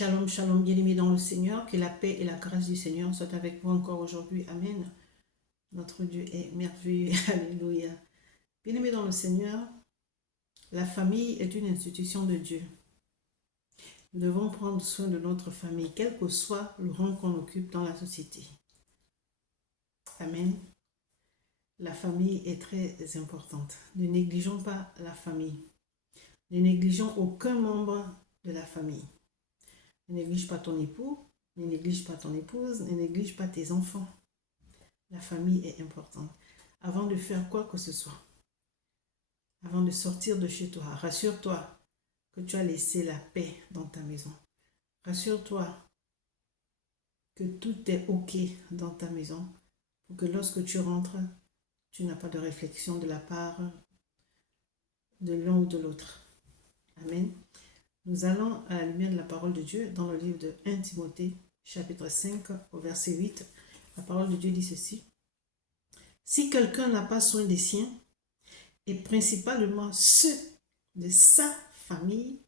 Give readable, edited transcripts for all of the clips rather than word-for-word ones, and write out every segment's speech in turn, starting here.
Shalom, shalom, bien-aimés dans le Seigneur, que la paix et la grâce du Seigneur soient avec vous encore aujourd'hui. Amen. Notre Dieu est merveilleux. Alléluia. Bien-aimés dans le Seigneur, la famille est une institution de Dieu. Nous devons prendre soin de notre famille, quel que soit le rang qu'on occupe dans la société. Amen. La famille est très importante. Ne négligeons pas la famille. Ne négligeons aucun membre de la famille. Ne néglige pas ton époux, ne néglige pas ton épouse, ne néglige pas tes enfants. La famille est importante. Avant de faire quoi que ce soit, avant de sortir de chez toi, rassure-toi que tu as laissé la paix dans ta maison. Rassure-toi que tout est OK dans ta maison pour que lorsque tu rentres, tu n'as pas de réflexion de la part de l'un ou de l'autre. Amen. Nous allons à la lumière de la parole de Dieu dans le livre de 1 Timothée, chapitre 5, au verset 8. La parole de Dieu dit ceci. Si quelqu'un n'a pas soin des siens, et principalement ceux de sa famille,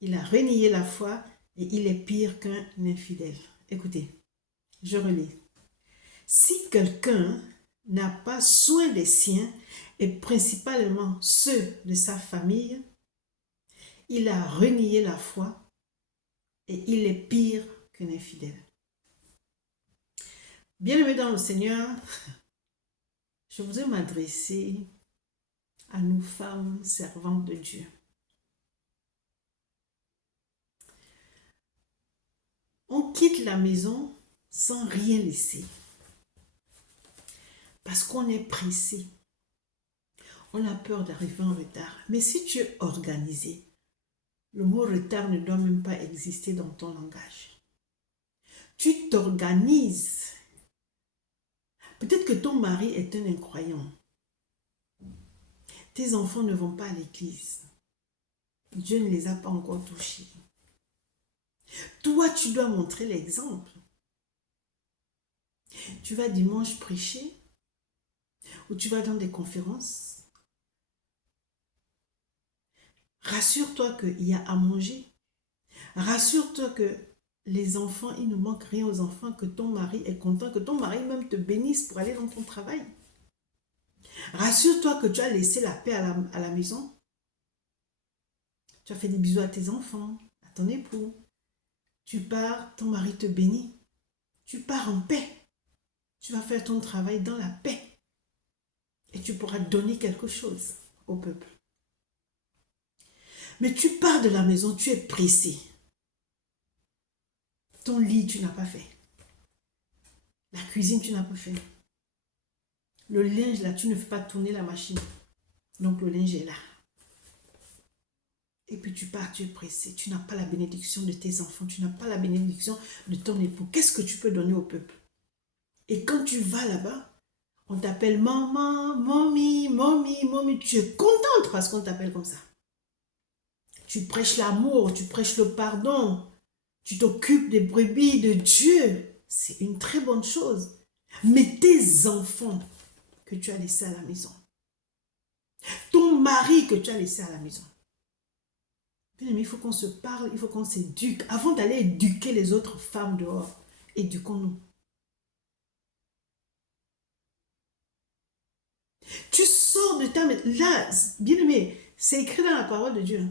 il a renié la foi et il est pire qu'un infidèle. Écoutez, je relis. Si quelqu'un n'a pas soin des siens, et principalement ceux de sa famille, il a renié la foi et il est pire qu'un infidèle. Bien-aimés dans le Seigneur, je voudrais m'adresser à nous femmes servantes de Dieu. On quitte la maison sans rien laisser. Parce qu'on est pressé. On a peur d'arriver en retard. Mais si tu es organisé, le mot retard ne doit même pas exister dans ton langage. Tu t'organises. Peut-être que ton mari est un incroyant. Tes enfants ne vont pas à l'église. Dieu ne les a pas encore touchés. Toi, tu dois montrer l'exemple. Tu vas dimanche prêcher ou tu vas dans des conférences. Rassure-toi qu'il y a à manger. Rassure-toi que les enfants, il ne manque rien aux enfants, que ton mari est content, que ton mari même te bénisse pour aller dans ton travail. Rassure-toi que tu as laissé la paix à la maison. Tu as fait des bisous à tes enfants, à ton époux. Tu pars, ton mari te bénit. Tu pars en paix. Tu vas faire ton travail dans la paix. Et tu pourras donner quelque chose au peuple. Mais tu pars de la maison, tu es pressé. Ton lit, tu n'as pas fait. La cuisine, tu n'as pas fait. Le linge, là, tu ne fais pas tourner la machine. Donc, le linge est là. Et puis, tu pars, tu es pressé. Tu n'as pas la bénédiction de tes enfants. Tu n'as pas la bénédiction de ton époux. Qu'est-ce que tu peux donner au peuple? Et quand tu vas là-bas, on t'appelle maman, mommy, mommy, mommy. Tu es contente parce qu'on t'appelle comme ça. Tu prêches l'amour, tu prêches le pardon. Tu t'occupes des brebis de Dieu. C'est une très bonne chose. Mais tes enfants que tu as laissés à la maison, ton mari que tu as laissé à la maison, bien aimé, il faut qu'on se parle, il faut qu'on s'éduque. Avant d'aller éduquer les autres femmes dehors, éduquons-nous. Tu sors de ta maison. Là, bien aimé, c'est écrit dans la parole de Dieu.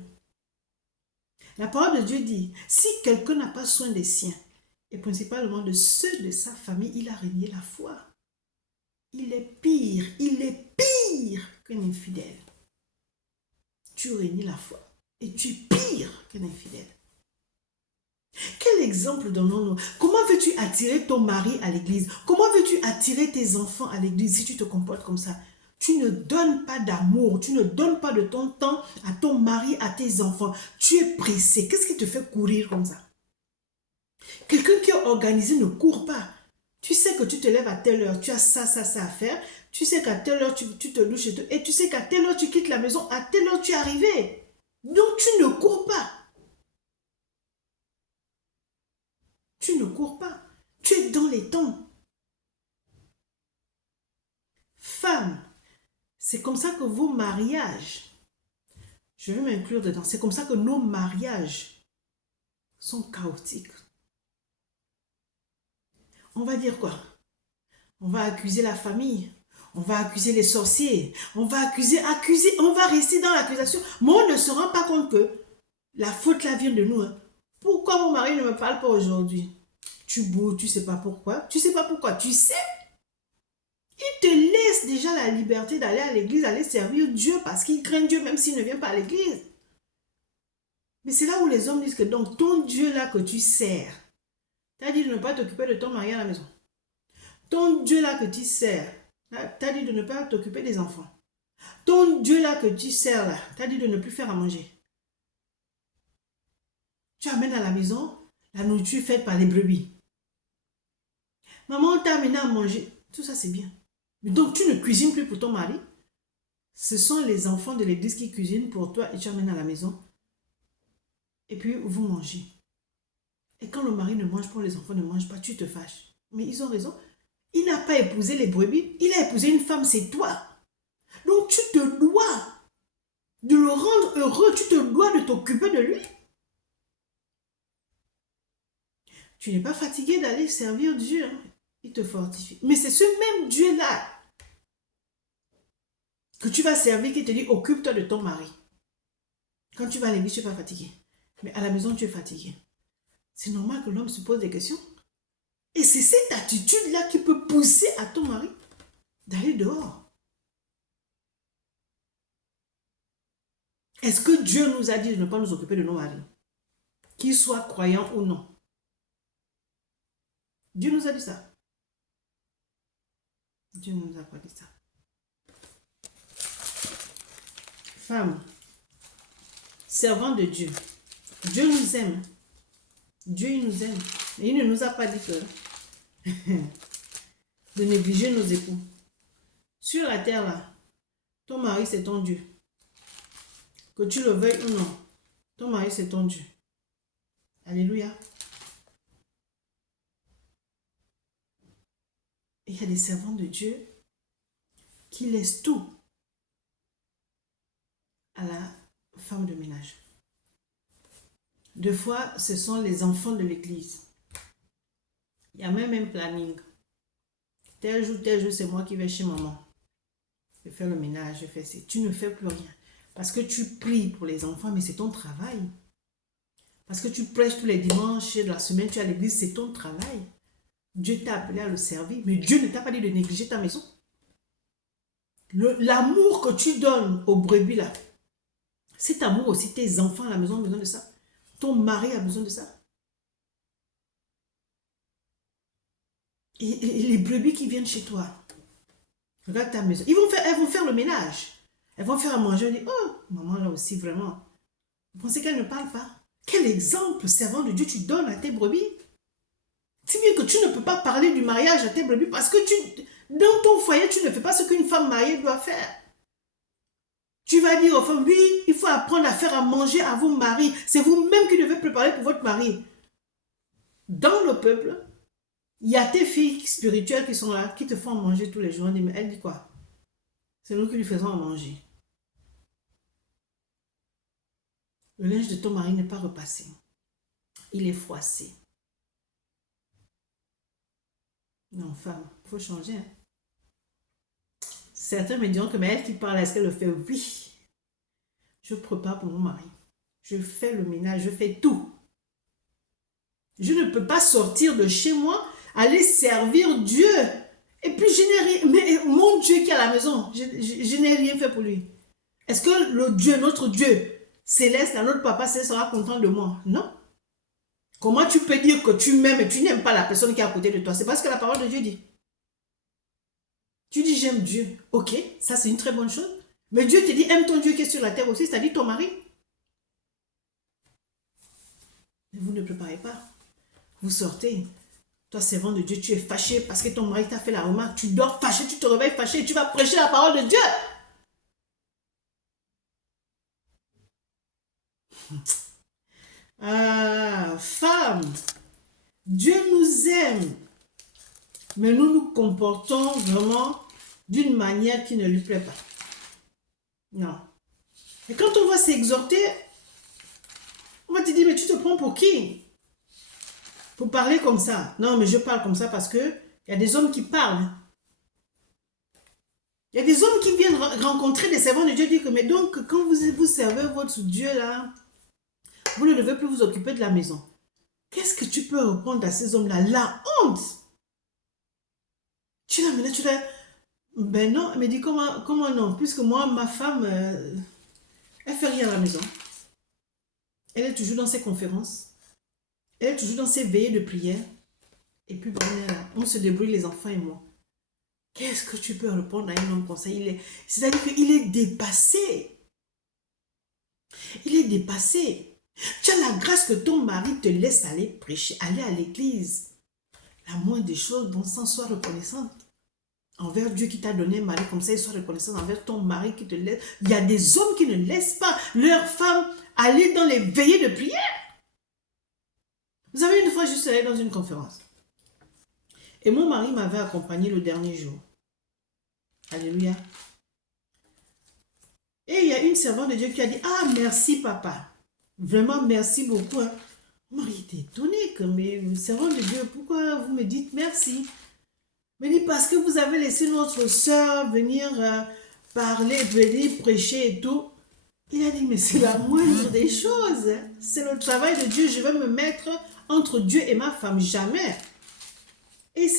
La parole de Dieu dit, si quelqu'un n'a pas soin des siens, et principalement de ceux de sa famille, il a renié la foi. Il est pire qu'un infidèle. Tu renies la foi et tu es pire qu'un infidèle. Quel exemple donnons-nous? Comment veux-tu attirer ton mari à l'église? Comment veux-tu attirer tes enfants à l'église si tu te comportes comme ça? Tu ne donnes pas d'amour, tu ne donnes pas de ton temps à ton mari, à tes enfants. Tu es pressé. Qu'est-ce qui te fait courir comme ça? Quelqu'un qui est organisé ne court pas. Tu sais que tu te lèves à telle heure, tu as ça à faire. Tu sais qu'à telle heure, tu te douches et tu sais qu'à telle heure, tu quittes la maison, à telle heure, tu es arrivé. Donc, tu ne cours pas. Tu ne cours pas. Tu es dans les temps. Femme, c'est comme ça que vos mariages, je vais m'inclure dedans, c'est comme ça que nos mariages sont chaotiques. On va dire quoi? On va accuser la famille. On va accuser les sorciers. On va accuser. On va rester dans l'accusation. Mais on ne se rend pas compte que la faute là vient de nous. Hein. Pourquoi mon mari ne me parle pas aujourd'hui? Tu boudes, tu sais pas pourquoi. Tu sais pas pourquoi. Tu sais. Il te laisse déjà la liberté d'aller à l'église, aller servir Dieu parce qu'il craint Dieu même s'il ne vient pas à l'église. Mais c'est là où les hommes disent que donc ton Dieu là que tu sers, t'as dit de ne pas t'occuper de ton mari à la maison. Ton Dieu là que tu sers, t'as dit de ne pas t'occuper des enfants. Ton Dieu là que tu sers là, t'as dit de ne plus faire à manger. Tu amènes à la maison la nourriture faite par les brebis. Maman t'a amené à manger. Tout ça c'est bien. Mais donc tu ne cuisines plus pour ton mari. Ce sont les enfants de l'église qui cuisinent pour toi et tu amènes à la maison. Et puis vous mangez. Et quand le mari ne mange pas, les enfants ne mangent pas, tu te fâches. Mais ils ont raison. Il n'a pas épousé les brebis, il a épousé une femme, c'est toi. Donc tu te dois de le rendre heureux, tu te dois de t'occuper de lui. Tu n'es pas fatigué d'aller servir Dieu, hein? Il te fortifie. Mais c'est ce même Dieu-là que tu vas servir qui te dit occupe-toi de ton mari. Quand tu vas à l'église, tu n'es pas fatigué. Mais à la maison, tu es fatigué. C'est normal que l'homme se pose des questions. Et c'est cette attitude-là qui peut pousser à ton mari d'aller dehors. Est-ce que Dieu nous a dit de ne pas nous occuper de nos maris? Qu'ils soient croyants ou non. Dieu nous a dit ça. Dieu ne nous a pas dit ça. Femme, servant de Dieu. Dieu nous aime. Dieu, il nous aime. Et il ne nous a pas dit que de négliger nos époux. Sur la terre, là, ton mari, c'est ton Dieu. Que tu le veuilles ou non, ton mari, c'est ton Dieu. Alléluia. Et il y a des servants de Dieu qui laissent tout à la femme de ménage. Deux fois, ce sont les enfants de l'église. Il y a même un planning. Tel jour, c'est moi qui vais chez maman. Je fais le ménage, je fais ça. Tu ne fais plus rien. Parce que tu pries pour les enfants, mais c'est ton travail. Parce que tu prêches tous les dimanches de la semaine, tu es à l'église, c'est ton travail. Dieu t'a appelé à le servir, mais Dieu ne t'a pas dit de négliger ta maison. L'amour que tu donnes aux brebis là, cet amour aussi, tes enfants à la maison ont besoin de ça. Ton mari a besoin de ça. Et les brebis qui viennent chez toi, regarde ta maison. Elles vont faire le ménage. Elles vont faire à manger. On dit, oh, maman là aussi, vraiment. Vous pensez qu'elle ne parle pas? Quel exemple, servant de Dieu, tu donnes à tes brebis? Si bien que tu ne peux pas parler du mariage à tes brebis parce que dans ton foyer, tu ne fais pas ce qu'une femme mariée doit faire. Tu vas dire aux femmes, oui, il faut apprendre à faire à manger à vos maris. C'est vous-même qui devez préparer pour votre mari. Dans le peuple, il y a tes filles spirituelles qui sont là, qui te font manger tous les jours. Mais elle dit quoi? C'est nous qui lui faisons à manger. Le linge de ton mari n'est pas repassé. Il est froissé. Non, femme, il faut changer. Hein? Certains me diront que mais elle qui parle, est-ce qu'elle le fait? Oui. Je prépare pour mon mari. Je fais le ménage, je fais tout. Je ne peux pas sortir de chez moi, aller servir Dieu. Et puis je n'ai rien. Mais mon Dieu qui est à la maison, je n'ai rien fait pour lui. Est-ce que le Dieu, notre Dieu céleste, notre papa céleste sera content de moi? Non. Comment tu peux dire que tu m'aimes et tu n'aimes pas la personne qui est à côté de toi? C'est parce que la parole de Dieu dit. Tu dis j'aime Dieu. Ok, ça c'est une très bonne chose. Mais Dieu te dit aime ton Dieu qui est sur la terre aussi, c'est-à-dire ton mari. Mais vous ne préparez pas. Vous sortez. Toi, servant de Dieu, tu es fâché parce que ton mari t'a fait la remarque. Tu dors fâché, tu te réveilles fâché et tu vas prêcher la parole de Dieu. Ah, femme, Dieu nous aime, mais nous nous comportons vraiment d'une manière qui ne lui plaît pas. Non. Et quand on va s'exhorter, on va te dire, mais tu te prends pour qui? Pour parler comme ça. Non, mais je parle comme ça parce que il y a des hommes qui parlent. Il y a des hommes qui viennent rencontrer des servants de Dieu et disent que, mais donc, quand vous servez votre Dieu là, vous ne devez plus vous occuper de la maison. Qu'est-ce que tu peux répondre à ces hommes-là? La honte. Tu l'as mené, tu l'as... Ben non, elle me dit comment non? Puisque moi, ma femme, elle fait rien à la maison. Elle est toujours dans ses conférences. Elle est toujours dans ses veillées de prière. Et puis, bon, on se débrouille, les enfants et moi. Qu'est-ce que tu peux répondre à un homme comme ça? C'est-à-dire qu'il est dépassé. Il est dépassé. Tu as la grâce que ton mari te laisse aller prêcher, aller à l'église. La moindre des choses, bon sang, sois reconnaissante envers Dieu qui t'a donné un mari comme ça, et sois reconnaissante envers ton mari qui te laisse. Il y a des hommes qui ne laissent pas leur femme aller dans les veillées de prière. Vous savez, une fois, je suis allée dans une conférence. Et mon mari m'avait accompagné le dernier jour. Alléluia. Et il y a une servante de Dieu qui a dit, ah, merci papa. Vraiment, merci beaucoup. Hein. Mon mari était étonné que, mais servante de Dieu, pourquoi vous me dites merci? Il me dit, parce que vous avez laissé notre soeur venir parler, venir prêcher et tout. Il a dit, mais c'est la moindre des choses. C'est le travail de Dieu. Je vais me mettre entre Dieu et ma femme. Jamais. Et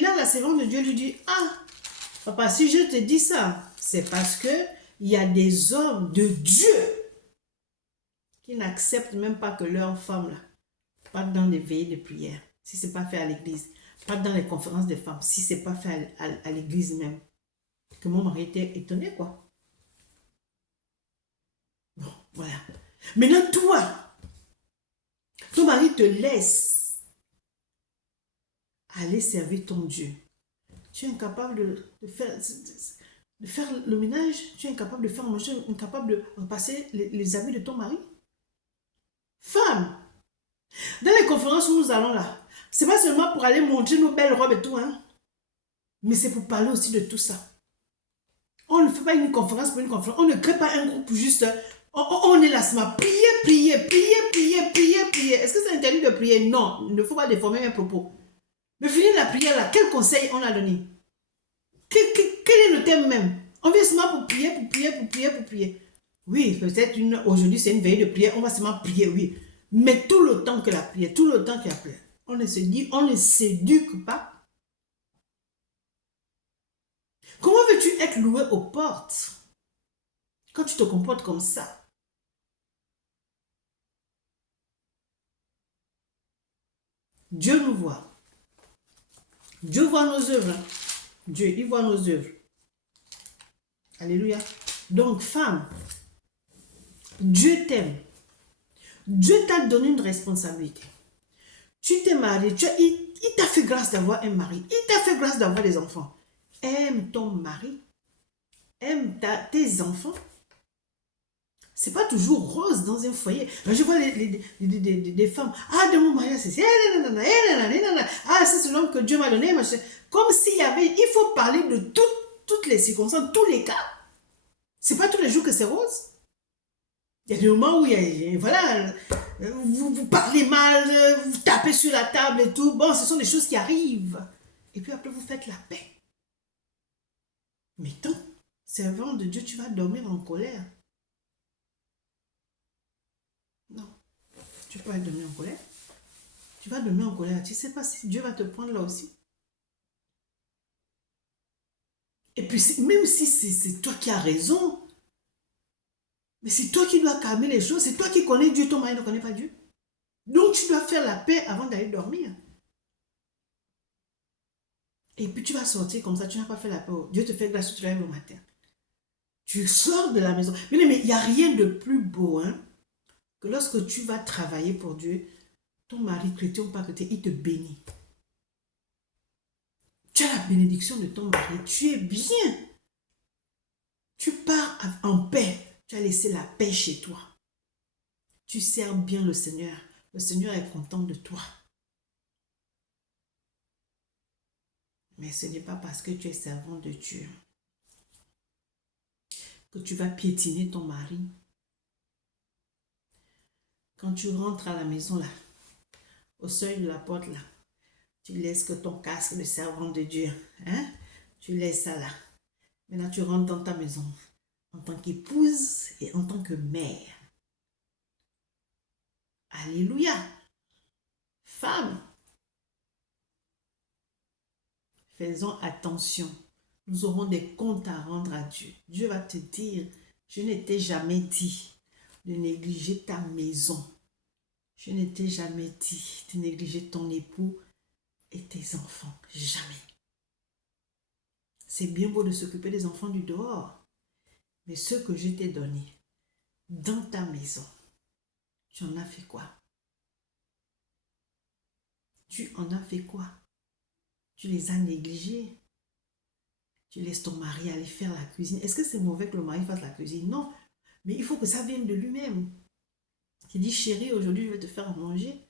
là, la servante de Dieu lui dit, ah, papa, si je te dis ça, c'est parce que il y a des hommes de Dieu qui n'acceptent même pas que leur femme là, parte dans les veillées de prière, si ce n'est pas fait à l'église, parte dans les conférences des femmes, si ce n'est pas fait à l'église même. Que mon mari était étonné, quoi. Bon, voilà. Maintenant, toi, ton mari te laisse aller servir ton Dieu. Tu es incapable de faire le ménage, tu es incapable de faire manger, incapable de repasser les habits de ton mari. Femme, dans les conférences où nous allons là, c'est pas seulement pour aller montrer nos belles robes et tout, hein, mais c'est pour parler aussi de tout ça. On ne fait pas une conférence pour une conférence, on ne crée pas un groupe juste, on est là, c'est ma prier, prier, prier, prier, prier, prier. Est-ce que c'est interdit de prier? Non, il ne faut pas déformer mes propos. Mais finir la prière là, quel conseil on a donné? Quel est le thème même? On vient seulement pour prier, pour prier, pour prier, pour prier. Oui, peut-être aujourd'hui c'est une veille de prière, on va seulement prier, oui. Mais tout le temps que la prière, tout le temps que la prière, on ne s'éduque pas. Comment veux-tu être loué aux portes quand tu te comportes comme ça? Dieu nous voit. Dieu voit nos œuvres. Dieu, il voit nos œuvres. Alléluia. Donc, femme, Dieu t'aime. Dieu t'a donné une responsabilité. Tu t'es marié, il t'a fait grâce d'avoir un mari. Il t'a fait grâce d'avoir des enfants. Aime ton mari. Aime tes enfants. C'est pas toujours rose dans un foyer. Je vois des femmes. Ah, de mon mariage, c'est ah, c'est l'homme que Dieu m'a donné. Comme s'il y avait. Il faut parler de toutes les circonstances, tous les cas. C'est pas tous les jours que c'est rose. Il y a des moments où voilà, vous parlez mal, vous tapez sur la table et tout. Bon, ce sont des choses qui arrivent. Et puis après, vous faites la paix. Mais tant, servant de Dieu, tu vas dormir en colère. Non, tu peux pas dormir en colère. Tu vas dormir en colère. Tu ne sais pas si Dieu va te prendre là aussi. Et puis, même si c'est toi qui as raison, mais c'est toi qui dois calmer les choses. C'est toi qui connais Dieu, ton mari ne connaît pas Dieu. Donc, tu dois faire la paix avant d'aller dormir. Et puis, tu vas sortir comme ça, tu n'as pas fait la paix. Dieu te fait grâce, tu te lèves le matin. Tu sors de la maison. Mais il n'y a rien de plus beau hein, que lorsque tu vas travailler pour Dieu, ton mari, chrétien ou pas chrétien, il te bénit. Tu as la bénédiction de ton mari. Tu es bien. Tu pars en paix. Tu as laissé la paix chez toi. Tu sers bien le Seigneur. Le Seigneur est content de toi. Mais ce n'est pas parce que tu es servant de Dieu que tu vas piétiner ton mari. Quand tu rentres à la maison là, au seuil de la porte là. Tu laisses que ton casque de servante de Dieu, hein? Tu laisses ça là. Maintenant, tu rentres dans ta maison en tant qu'épouse et en tant que mère. Alléluia. Femme, faisons attention. Nous aurons des comptes à rendre à Dieu. Dieu va te dire, je ne t'ai jamais dit de négliger ta maison. Je ne t'ai jamais dit de négliger ton époux et tes enfants. Jamais. C'est bien beau de s'occuper des enfants du dehors. Mais ce que je t'ai donné dans ta maison, tu en as fait quoi? Tu en as fait quoi? Tu les as négligés. Tu laisses ton mari aller faire la cuisine. Est-ce que c'est mauvais que le mari fasse la cuisine? Non. Mais il faut que ça vienne de lui-même. Il dit, chérie, aujourd'hui, je vais te faire à manger.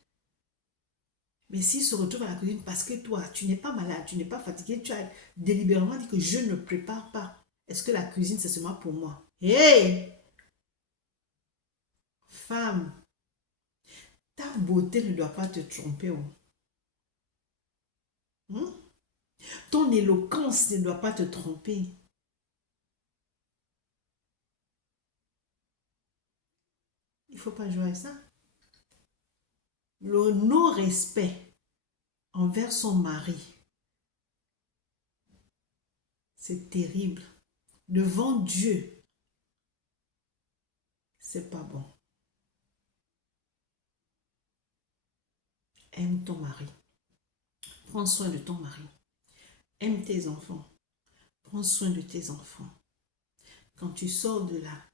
Mais s'il se retrouve à la cuisine parce que toi, tu n'es pas malade, tu n'es pas fatigué, tu as délibérément dit que je ne prépare pas. Est-ce que la cuisine, c'est seulement pour moi? Hey! Femme, ta beauté ne doit pas te tromper. Oh. Ton éloquence ne doit pas te tromper. Il ne faut pas jouer à ça. Le non-respect envers son mari, c'est terrible. Devant Dieu, c'est pas bon. Aime ton mari. Prends soin de ton mari. Aime tes enfants. Prends soin de tes enfants. Quand tu sors de là,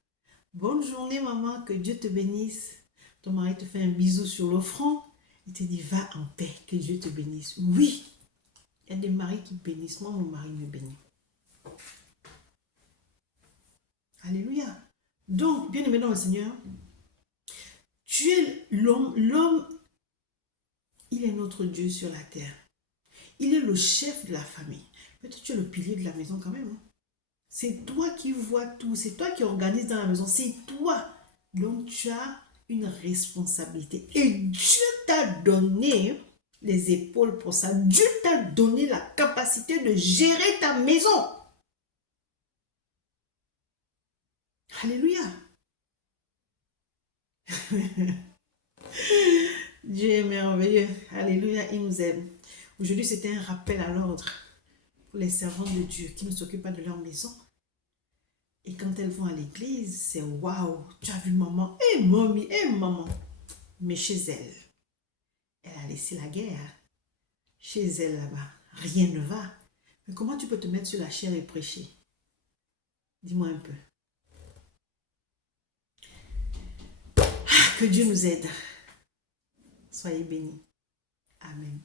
bonne journée maman, que Dieu te bénisse. Ton mari te fait un bisou sur le front. Il te dit, va en paix, que Dieu te bénisse. Oui, il y a des maris qui bénissent. Moi, mon mari me bénit. Alléluia. Donc, bien aimé dans le Seigneur, tu es l'homme. L'homme, il est notre Dieu sur la terre. Il est le chef de la famille. Peut-être tu es le pilier de la maison quand même. Hein? C'est toi qui vois tout. C'est toi qui organise dans la maison. C'est toi. Donc, tu as une responsabilité. Et Dieu t'a donné les épaules pour ça. Dieu t'a donné la capacité de gérer ta maison. Alléluia. Dieu est merveilleux. Alléluia, il nous aime. Aujourd'hui, c'était un rappel à l'ordre pour les servants de Dieu qui ne s'occupent pas de leur maison. Et quand elles vont à l'église, c'est waouh, tu as vu maman, mamie, maman. Mais chez elle, elle a laissé la guerre. Chez elle là-bas, rien ne va. Mais comment tu peux te mettre sur la chair et prêcher? Dis-moi un peu. Que Dieu nous aide. Soyez bénis. Amen.